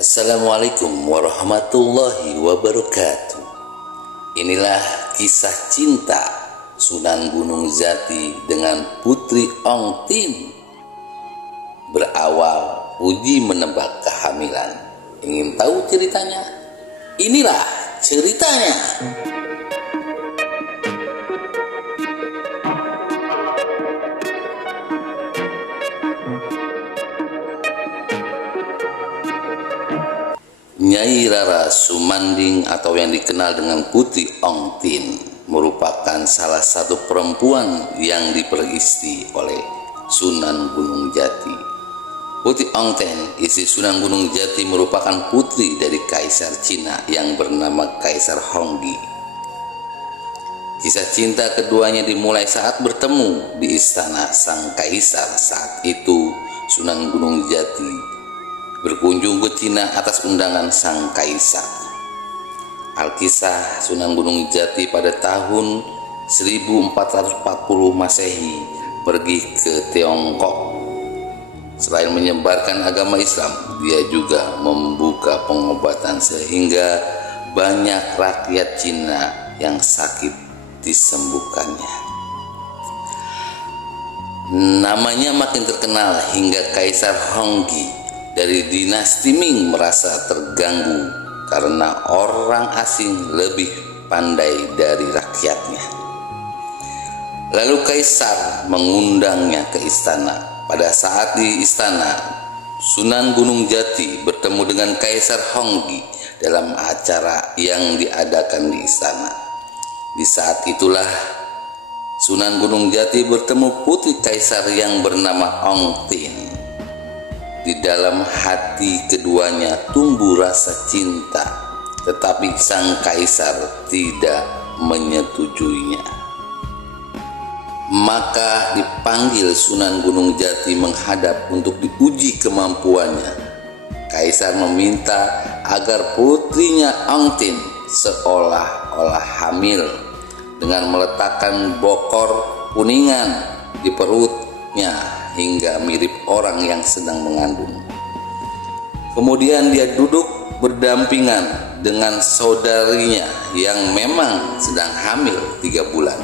Assalamualaikum warahmatullahi wabarakatuh. Inilah kisah cinta Sunan Gunung Jati dengan Putri Ong Tin. Berawal uji menebak kehamilan. Ingin tahu ceritanya? Inilah ceritanya. Nyai Rara Sumanding atau yang dikenal dengan Putri Ong Tin merupakan salah satu perempuan yang diperisti oleh Sunan Gunung Jati. Putri Ong Tin, istri Sunan Gunung Jati, merupakan putri dari Kaisar Cina yang bernama Kaisar Honggi. Kisah cinta keduanya dimulai saat bertemu di istana sang kaisar. Saat itu Sunan Gunung Jati berkunjung ke Cina atas undangan sang kaisar. Alkisah Sunan Gunung Jati pada tahun 1440 Masehi pergi ke Tiongkok. Selain menyebarkan agama Islam, dia juga membuka pengobatan sehingga banyak rakyat Cina yang sakit disembuhkannya. Namanya makin terkenal hingga Kaisar Honggi dari dinasti Ming merasa terganggu karena orang asing lebih pandai dari rakyatnya. Lalu Kaisar mengundangnya ke istana. Pada saat di istana, Sunan Gunung Jati bertemu dengan Kaisar Honggi dalam acara yang diadakan di istana. Di saat itulah Sunan Gunung Jati bertemu putri Kaisar yang bernama Ong Tin. Di dalam hati keduanya tumbuh rasa cinta, tetapi sang kaisar tidak menyetujuinya. Maka dipanggil Sunan Gunung Jati menghadap untuk diuji kemampuannya. Kaisar meminta agar putrinya Ong Tin seolah-olah hamil dengan meletakkan bokor kuningan di perutnya hingga mirip orang yang sedang mengandung. Kemudian dia duduk berdampingan dengan saudarinya yang memang sedang hamil 3 bulan.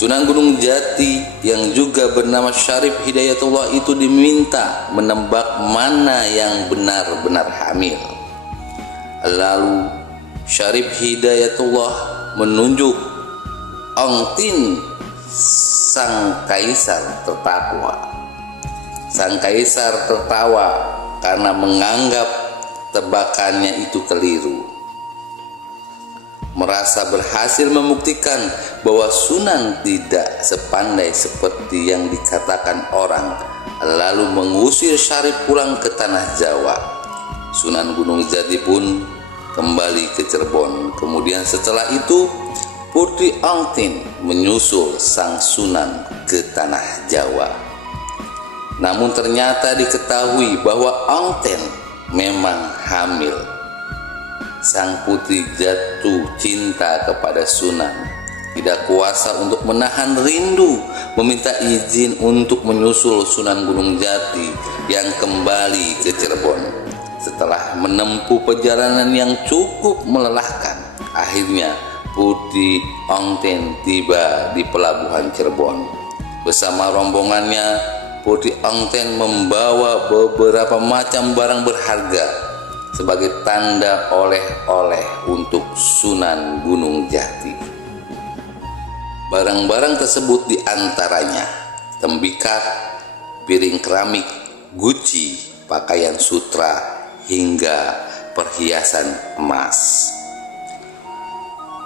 Sunan Gunung Jati yang juga bernama Syarif Hidayatullah itu diminta menebak mana yang benar-benar hamil. Lalu Syarif Hidayatullah menunjuk Ong Tin. Sang kaisar tertawa. Sang kaisar tertawa karena menganggap tebakannya itu keliru. Merasa berhasil membuktikan bahwa Sunan tidak sepandai seperti yang dikatakan orang, lalu mengusir Syarif pulang ke tanah Jawa. Sunan Gunung Jati pun kembali ke Cirebon. Kemudian setelah itu Putri Ong Tin menyusul sang Sunan ke tanah Jawa. Namun ternyata diketahui bahwa Ong Tin memang hamil. Sang putri jatuh cinta kepada Sunan, tidak kuasa untuk menahan rindu, meminta izin untuk menyusul Sunan Gunung Jati yang kembali ke Cirebon. Setelah menempuh perjalanan yang cukup melelahkan, akhirnya Putri Ong Tin tiba di pelabuhan Cirebon. Bersama rombongannya, Putri Ong Tin membawa beberapa macam barang berharga sebagai tanda oleh-oleh untuk Sunan Gunung Jati. Barang-barang tersebut diantaranya tembikar, piring keramik, guci, pakaian sutra, hingga perhiasan emas.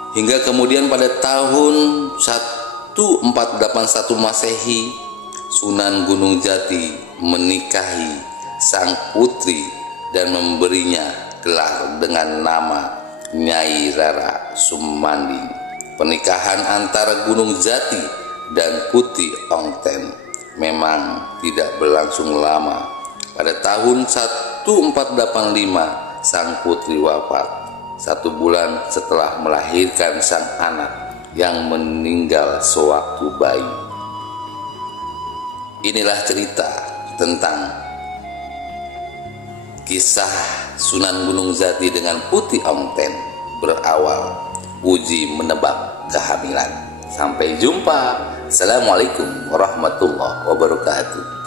Hingga kemudian pada tahun 1481 Masehi, Sunan Gunung Jati menikahi sang putri dan memberinya gelar dengan nama Nyai Rara Sumanding. Pernikahan antara Gunung Jati dan Putri Ong Tin memang tidak berlangsung lama. Pada tahun 1485 sang putri wafat 1 bulan setelah melahirkan sang anak yang meninggal sewaktu bayi. Inilah cerita tentang Kisah Sunan Gunung Jati dengan Putih Onten berawal uji menebak kehamilan. Sampai jumpa. Assalamualaikum warahmatullahi wabarakatuh.